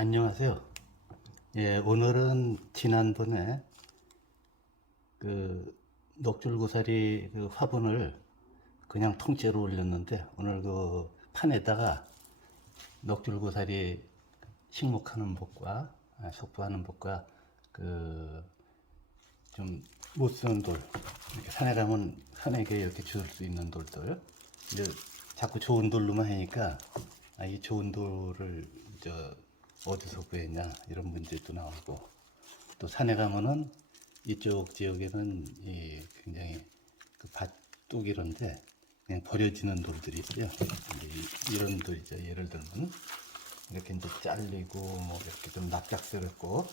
안녕하세요. 예, 오늘은 지난번에 그 넉줄고사리 그 화분을 그냥 통째로 올렸는데 오늘 그 판에다가 넉줄고사리 식목하는 법과 속부하는 법과 그 좀 못 쓰는 돌, 이렇게 산에 가면 산에게 이렇게 줄 수 있는 돌들, 이제 자꾸 좋은 돌로만 하니까 이 좋은 돌을 어디서 구했냐 이런 문제도 나오고, 또 산에 가면은 이쪽 지역에는 굉장히 그 밭둑이런데 그냥 버려지는 돌들이 있어요. 이런 돌이죠. 예를 들면 이렇게 이제 잘리고 뭐 이렇게 좀 납작스럽고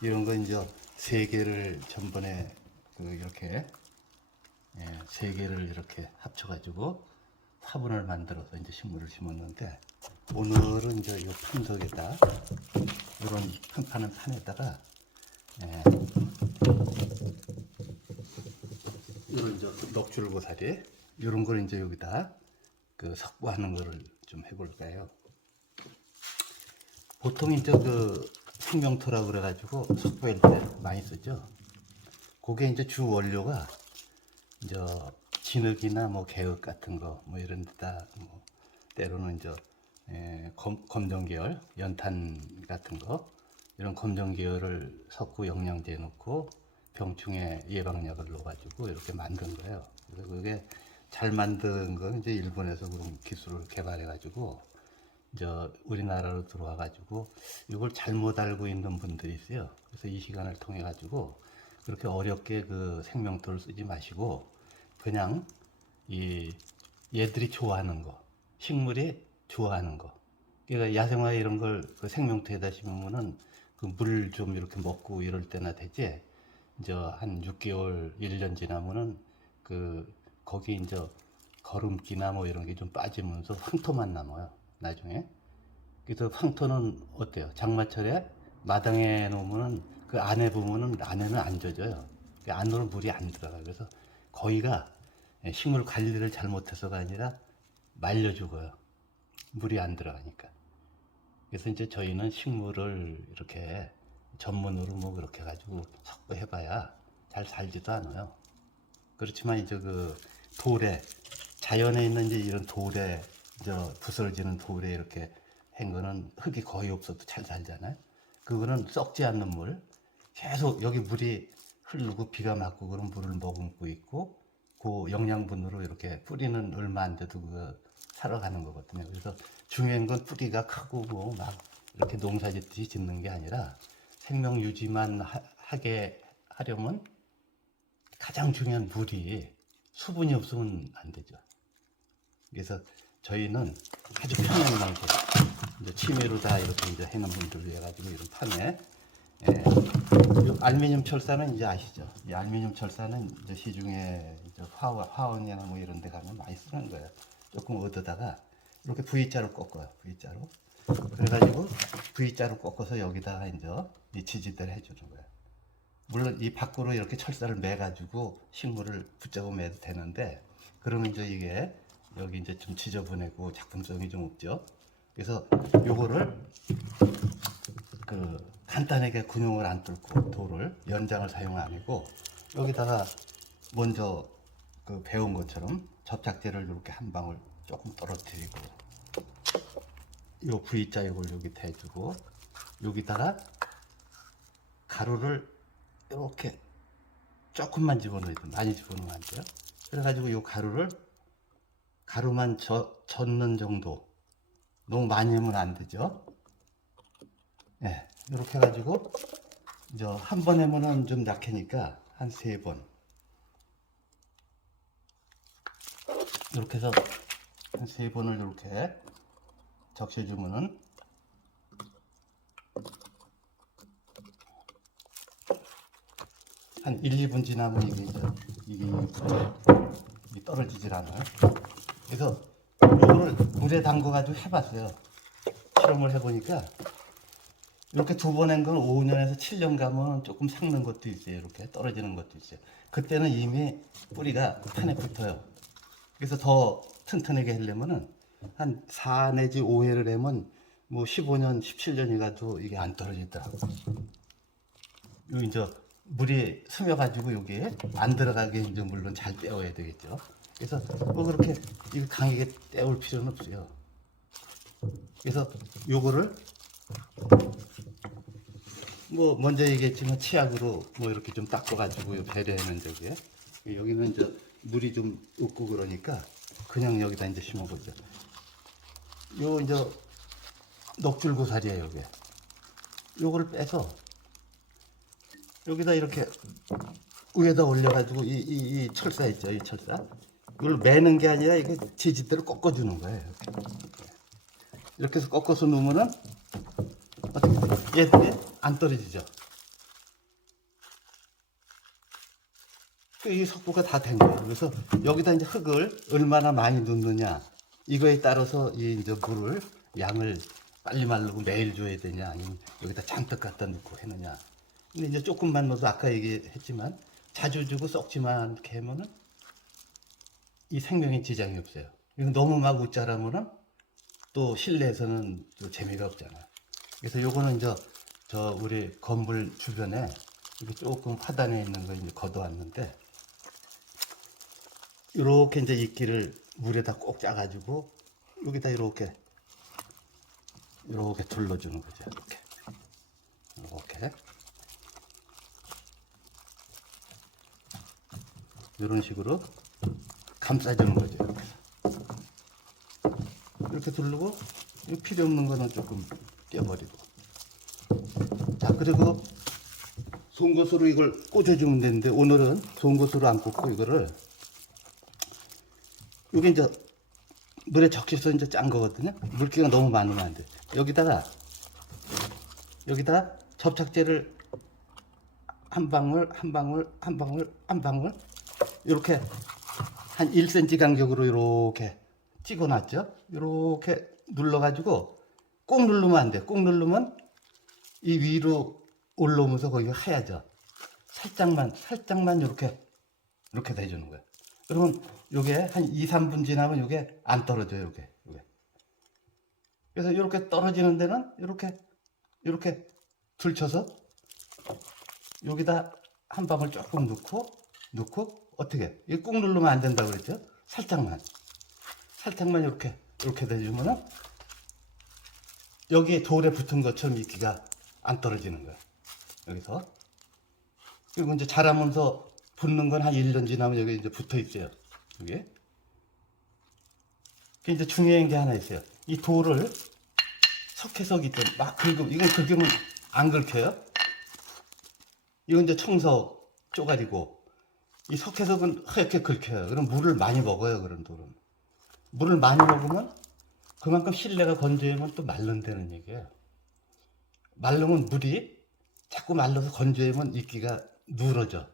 이런 거 이제 세 개를 전번에 이렇게 세 개를 이렇게 합쳐가지고 화분을 만들어서 이제 식물을 심었는데, 오늘은 이제 이 판석에다 이런 판파는 판에다가 이런 이제 넉줄고사리 이런 걸 이제 여기다 그 석부하는 거를 좀 해볼까요? 보통 이제 그 생명토라고 그래가지고 석부할 때 많이 쓰죠. 그게 이제 주 원료가 이제 진흙이나 뭐 개흙 같은 거 뭐 이런 데다 뭐 때로는 이제 검정 계열 연탄 같은 거 이런 검정 계열을 섞고 영양제 넣고 병충해 예방약을 넣어가지고 이렇게 만든 거예요. 그래서 그게 잘 만든 건 이제 일본에서 그런 기술을 개발해가지고 이제 우리나라로 들어와가지고 이걸 잘못 알고 있는 분들이 있어요. 그래서 이 시간을 통해 가지고 그렇게 어렵게 그 생명토를 쓰지 마시고 그냥 이 얘들이 좋아하는 거, 식물이 좋아하는 거. 그러니까 야생화 이런 걸 그 생명토에다 심으면은 그 물 좀 이렇게 먹고 이럴 때나 되지. 이제 한 6개월, 1년 지나면은 그 거기 이제 거름기나 뭐 이런 게 좀 빠지면서 황토만 남아요. 나중에. 그래서 황토는 어때요? 장마철에 마당에 놓으면은 그 안에 보면은 안에는 안 젖어요. 그 안으로 물이 안 들어가요. 그래서 거기가 식물 관리를 잘못해서가 아니라 말려 죽어요. 물이 안 들어가니까. 그래서 이제 저희는 식물을 이렇게 전문으로 뭐 그렇게 가지고 섭취해봐야 잘 살지도 않아요. 그렇지만 이제 그 돌에 자연에 있는 이제 이런 돌에 부스러지는 돌에 이렇게 한 거는 흙이 거의 없어도 잘 살잖아요. 그거는 썩지 않는 물, 계속 여기 물이 흐르고 비가 맞고 그런 물을 머금고 있고 그 영양분으로 이렇게 뿌리는 얼마 안 돼도 그 살아가는 거거든요. 그래서 중요한 건 뿌리가 크고 뭐 막 이렇게 농사 짓듯이 짓는 게 아니라 생명 유지만 하게 하려면 가장 중요한 물이 수분이 없으면 안 되죠. 그래서 저희는 아주 편한 방식, 이제 취미로 다 이렇게 이제 해놓은 분들 위해 가지고 이런 판에 이 알루미늄 철사는 이제 아시죠? 이 알루미늄 철사는 이제 시중에 이제 화원이나 뭐 이런 데 가면 많이 쓰는 거예요. 조금 얻어다가 이렇게 V자로 꺾어요. V자로. 그래가지고 V자로 꺾어서 여기다가 이제 이 지지대를 해주는 거예요. 물론 이 밖으로 이렇게 철사를 매가지고 식물을 붙잡아 매도 되는데, 그러면 이제 이게 여기 이제 좀 지저분하고 작품성이 좀 없죠. 그래서 요거를 그 간단하게 군용을 안 뚫고 돌을 연장을 사용 안 하고 여기다가 먼저 그 배운 것처럼 접착제를 이렇게 한 방울 조금 떨어뜨리고 요 V자 요걸 여기 대주고 여기다가 가루를 이렇게 조금만 집어넣어야 돼. 많이 집어넣으면 안 돼요. 그래가지고 요 가루만 젓는 정도. 너무 많이 하면 안 되죠. 예, 이렇게 해가지고 이제 한 번 해면은 좀 약하니까 한 3번 이렇게 해서 한 3번을 이렇게 적셔주면은 한 1, 2분 지나면 이게 떨어지질 않아요. 그래서 이거를 물에 담궈가지고 해봤어요. 실험을 해보니까 이렇게 2번 한 건 5년에서 7년 가면 조금 삭는 것도 있어요. 이렇게 떨어지는 것도 있어요. 그때는 이미 뿌리가 판에 붙어요. 그래서 더 튼튼하게 하려면은 한 4 내지 5회를 하면 뭐 15년, 17년이 가도 이게 안 떨어지더라고. 요 이제 물이 스며가지고 여기에 안 들어가게 이제 물론 잘 떼어야 되겠죠. 그래서 뭐 그렇게 이거 강하게 떼올 필요는 없어요. 그래서 요거를 뭐 먼저 얘기했지만 치약으로 뭐 이렇게 좀 닦아가지고 배려하는 저기에 여기는 이제 물이 좀 없고 그러니까 그냥 여기다 이제 심어보죠. 요 이제 넋줄고사리예요, 요게. 요거를 빼서 여기다 이렇게 위에다 올려가지고 이 철사 있죠, 이 철사. 이걸 매는 게 아니라 이게 지지대로 꺾어주는 거예요. 이렇게 해서 꺾어서 놓으면은 어떻게 얘들이 안 떨어지죠. 이 석고가 다 된 거예요. 그래서 여기다 이제 흙을 얼마나 많이 넣느냐 이거에 따라서 이 이제 물을 양을 빨리 말르고 매일 줘야 되냐 아니면 여기다 잔뜩 갖다 넣고 했느냐. 근데 이제 조금만 넣어도 아까 얘기했지만 자주 주고 썩지만 않게 하면은 이 생명에 지장이 없어요. 이거 너무 막 웃자라면은 또 실내에서는 또 재미가 없잖아. 그래서 요거는 이제 저 우리 건물 주변에 이렇게 조금 화단에 있는 거 이제 걷어왔는데 이렇게 이제 이끼를 물에다 꼭 짜가지고 여기다 이렇게 둘러주는 거죠. 이렇게 이런 식으로 감싸주는 거죠. 이렇게 두르고 필요 없는 거는 조금 떼버리고. 자, 그리고 송곳으로 이걸 꽂아주면 되는데 오늘은 송곳으로 안 꽂고 이거를 이게 이제 물에 적셔서 이제 짠 거거든요. 물기가 너무 많으면 안 돼. 여기다가 접착제를 한 방울 이렇게 한 1cm 간격으로 이렇게 찍어놨죠. 이렇게 눌러가지고 꼭 누르면 안 돼. 꼭 누르면 이 위로 올라오면서 거기가 하얘져. 살짝만 이렇게 해주는 거야. 그러면 요게 한 2, 3분 지나면 요게 안 떨어져요. 요게. 그래서 이렇게 떨어지는 데는 이렇게 들쳐서 여기다 한 방울 조금 넣고 어떻게? 이거 꾹 누르면 안 된다고 그랬죠? 살짝만 이렇게 대주면은 여기에 돌에 붙은 것처럼 이끼가 안 떨어지는 거야. 여기서. 그리고 이제 자라면서 붙는 건 한 1년 지나면 여기 이제 붙어 있어요. 이게. 이제 중요한 게 하나 있어요. 이 돌을 석회석 있던 막 긁으면, 이건 긁으면 안 긁혀요. 이건 이제 청석 쪼가리고, 이 석회석은 하얗게 긁혀요. 그럼 물을 많이 먹어요, 그런 돌은. 물을 많이 먹으면 그만큼 실내가 건조하면 또 말른다는 얘기예요. 말르면 물이 자꾸 말라서 건조하면 이끼가 누러져.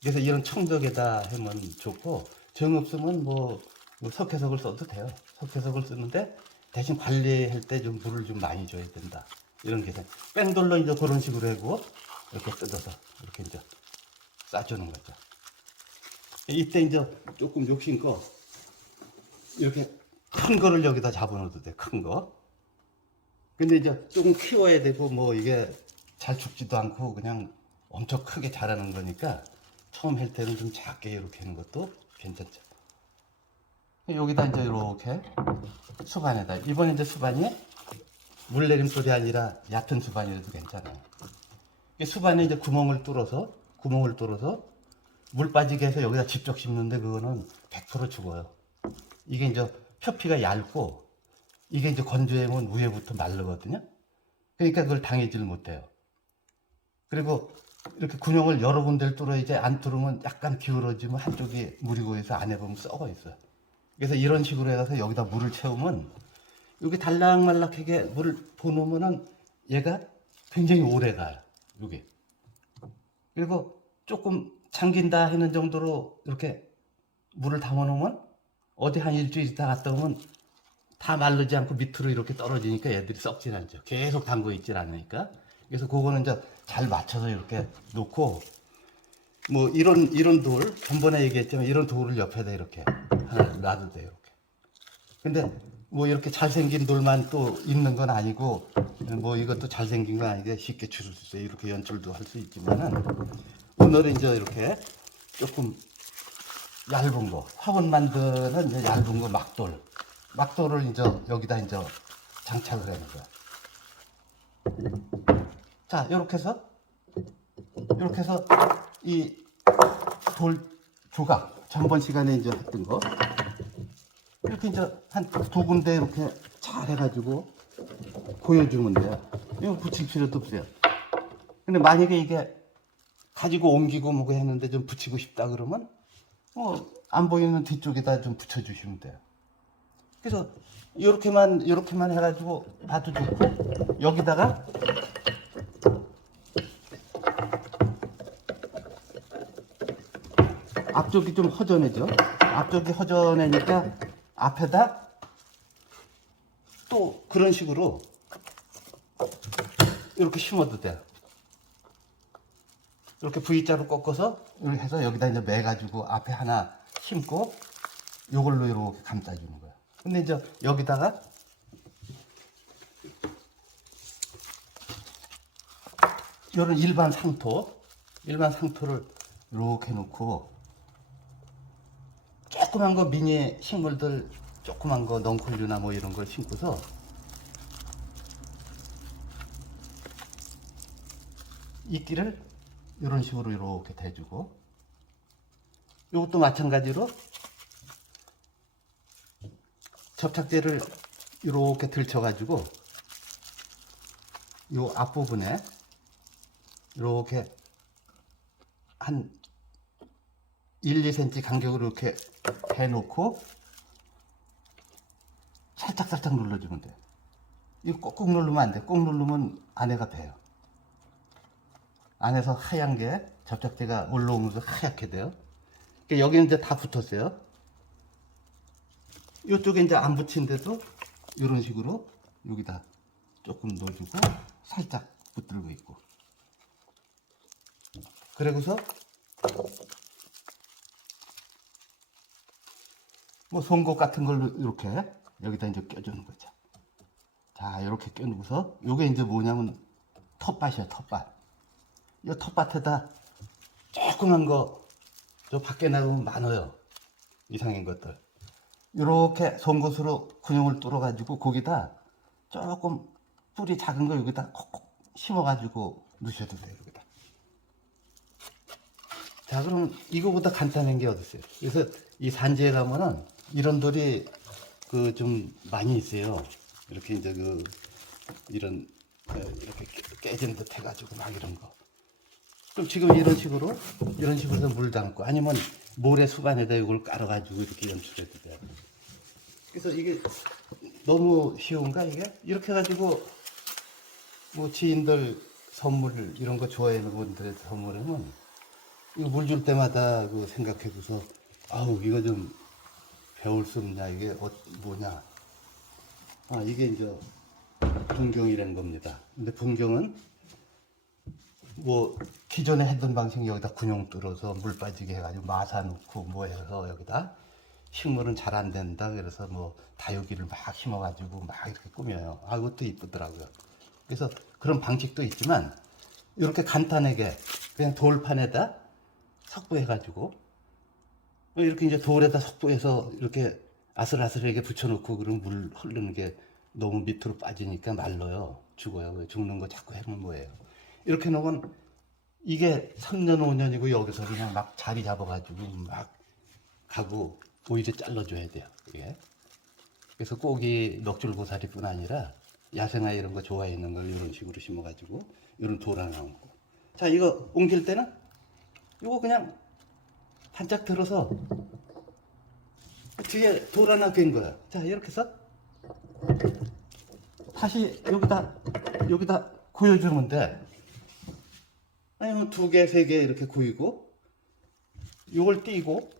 그래서 이런 청석에다 하면 좋고, 정 없으면 뭐 석회석을 써도 돼요. 석회석을 쓰는데 대신 관리할 때 좀 물을 좀 많이 줘야 된다. 이런 게 뺑돌로 이제 그런 식으로 하고 이렇게 뜯어서 이렇게 이제 싸주는 거죠. 이때 이제 조금 욕심껏 이렇게 큰 거를 여기다 잡아놓어도 돼. 큰 거. 근데 이제 조금 키워야 되고 뭐 이게 잘 죽지도 않고 그냥 엄청 크게 자라는 거니까 처음 할 때는 좀 작게 이렇게 하는 것도 괜찮죠. 여기다 이제 이렇게 수반에다, 이번에 이제 수반이 물내림돌이 아니라 얕은 수반이라도 괜찮아요. 이 수반에 이제 구멍을 뚫어서 물 빠지게 해서 여기다 직접 심는데 그거는 100% 죽어요. 이게 이제 표피가 얇고 이게 이제 건조하면 위에부터 마르거든요. 그러니까 그걸 당하지를 못해요. 그리고 이렇게 구멍을 여러 군데를 뚫어야지, 안 뚫으면 약간 기울어지면 한쪽이 물이 고여서 안에 보면 썩어 있어요. 그래서 이런 식으로 해서 여기다 물을 채우면 여기 달락말락하게 물을 부어놓으면은 얘가 굉장히 오래 가요. 여기. 그리고 조금 잠긴다 하는 정도로 이렇게 물을 담아놓으면 어디 한 일주일 있다 갔다 오면 다 마르지 않고 밑으로 이렇게 떨어지니까 얘들이 썩진 않죠. 계속 담궈 있질 않으니까. 그래서 그거는 이제 잘 맞춰서 이렇게 놓고, 뭐 이런 돌, 전번에 얘기했지만 이런 돌을 옆에다 이렇게 하나 놔도 돼요. 이렇게. 근데 뭐 이렇게 잘생긴 돌만 또 있는 건 아니고 뭐 이것도 잘생긴 건 아니게 쉽게 줄일 수 있어요. 이렇게 연출도 할 수 있지만은 오늘은 이제 이렇게 조금 얇은 거 화분 만드는 이제 얇은 거 막돌을 이제 여기다 이제 장착을 하는 거야. 자 이렇게 해서 이 돌 조각 전번 시간에 이제 했던 거 이렇게 이제 한 두 군데 이렇게 잘 해가지고 보여주면 돼요. 이거 붙일 필요도 없어요. 근데 만약에 이게 가지고 옮기고 뭐고 했는데 좀 붙이고 싶다 그러면 안 보이는 뒤쪽에다 좀 붙여주시면 돼요. 그래서 이렇게만 해가지고 봐도 좋고 여기다가 앞쪽이 좀 허전해져. 앞쪽이 허전하니까 앞에다 또 그런 식으로 이렇게 심어도 돼요. 이렇게 V자로 꺾어서 이렇게 해서 여기다 이제 매가지고 앞에 하나 심고 요걸로 이렇게 감싸주는 거야. 근데 이제 여기다가 요런 일반 상토를 이렇게 놓고 조그만 거 미니 식물들 조그만 거 넝쿨류나 뭐 이런 걸 심고서 이끼를 이런 식으로 이렇게 대주고 이것도 마찬가지로 접착제를 이렇게 들쳐가지고 이 앞부분에 이렇게 한 1, 2cm 간격으로 이렇게 해놓고 살짝 눌러주면 돼요. 이거 꾹꾹 누르면 안 돼. 꾹 누르면 안에가 배요. 안에서 하얀 게 접착제가 올라오면서 하얗게 돼요. 그러니까 여기는 이제 다 붙었어요. 이쪽에 이제 안 붙인데도 이런 식으로 여기다 조금 넣어주고 살짝 붙들고 있고. 그리고서 뭐 송곳 같은 걸로 이렇게 여기다 이제 껴주는 거죠. 자, 이렇게 껴놓고서 요게 이제 뭐냐면 텃밭이야, 텃밭. 이 텃밭에다 조그만 거 저 밖에 나가면 많아요. 이상한 것들. 이렇게 송곳으로 군용을 뚫어 가지고 거기다 조금 뿌리 작은 거 여기다 콕콕 심어 가지고 넣으셔도 돼요. 여기다. 자, 그럼 이거보다 간단한 게 어디 있어요? 그래서 이 산지에 가면은 이런 돌이 그 좀 많이 있어요. 이렇게 이제 그 이런 이렇게 깨진 듯 해가지고 막 이런 거. 그럼 지금 이런 식으로 해서 물 담고 아니면 모래 수반에다 이걸 깔아가지고 이렇게 연출해도 돼요. 그래서 이게 너무 쉬운가 이게? 이렇게 해가지고 뭐 지인들 선물 이런 거 좋아하는 분들의 선물하면 이거 물 줄 때마다 그 생각해줘서 아우 이거 좀 배울 수 없냐 이게 뭐냐 이게 이제 분경이라는 겁니다. 근데 분경은 뭐 기존에 했던 방식 여기다 군용 뚫어서 물 빠지게 해가지고 마사 넣고 뭐 해서 여기다 식물은 잘 안 된다 그래서 뭐 다육이를 막 심어가지고 막 이렇게 꾸며요. 그것도 이쁘더라고요. 그래서 그런 방식도 있지만 이렇게 간단하게 그냥 돌판에다 석부해가지고 이렇게 이제 돌에다 석부해서 이렇게 아슬아슬하게 붙여놓고 그러면 물 흐르는 게 너무 밑으로 빠지니까 말라요. 죽어요. 죽는 거 자꾸 해면 뭐예요. 이렇게 놓으면 이게 3년 5년이고 여기서 그냥 막 자리 잡아가지고 막 가고 오히려 잘라줘야 돼요. 이게. 그래서 꼭이 넋줄고사리뿐 아니라 야생화 이런 거 좋아하는 걸 이런 식으로 심어가지고 이런 돌 하나 얹고 자 이거 옮길 때는 이거 그냥 반짝 들어서 뒤에 돌 하나 괸 거야. 자 이렇게 해서 다시 여기다 고여주면 돼. 아니면 2개, 3개 이렇게 고이고 요걸 띄고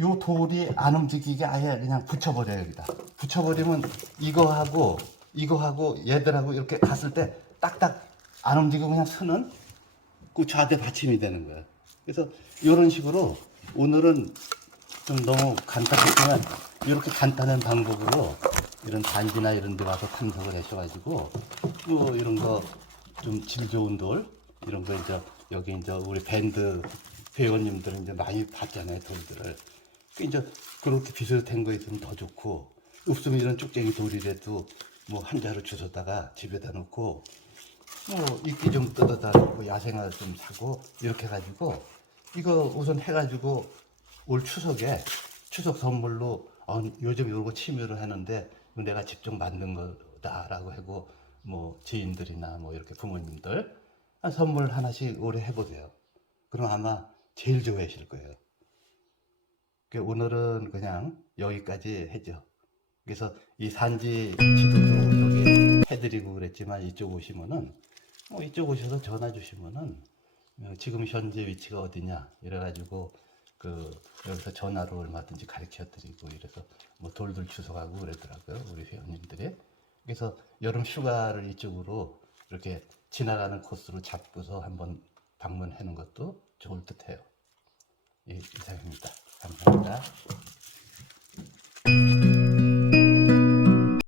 요 돌이 안 움직이게 아예 그냥 붙여버려요. 여기다 붙여버리면 이거하고 얘들하고 이렇게 갔을 때 딱딱 안 움직이고 그냥 서는 그 좌대 받침이 되는 거예요. 그래서 이런 식으로 오늘은 좀 너무 간단했지만 이렇게 간단한 방법으로 이런 단지나 이런 데 와서 탐색을 하셔가지고 뭐 이런 거 좀 질 좋은 돌 이런 거 이제 여기 이제 우리 밴드 회원님들은 이제 많이 봤잖아요 돌들을. 이제 그렇게 비슷한 거 있으면 더 좋고 없으면 이런 쭉쟁이 돌이라도 뭐 한 자루 주워다가 집에다 놓고 뭐 이끼 좀 뜯어다 놓고 야생화 좀 사고 이렇게 해가지고 이거 우선 해가지고 올 추석에 추석 선물로 요즘 요거 취미로 하는데 이거 내가 직접 만든 거다라고 하고 뭐 지인들이나 뭐 이렇게 부모님들 선물 하나씩 올해 해보세요. 그럼 아마 제일 좋아하실 거예요. 오늘은 그냥 여기까지 해죠. 그래서 이 산지 지도도 여기 해드리고 그랬지만 이쪽 오시면은 이쪽 오셔서 전화 주시면은 지금 현재 위치가 어디냐 이래가지고 여기서 전화로 얼마든지 가르쳐 드리고 이래서 뭐 돌들 주워가고 그러더라고요 우리 회원님들이. 그래서 여름 휴가를 이쪽으로 이렇게 지나가는 코스로 잡고서 한번 방문하는 것도 좋을 듯해요. 예, 이상입니다. 감사합니다.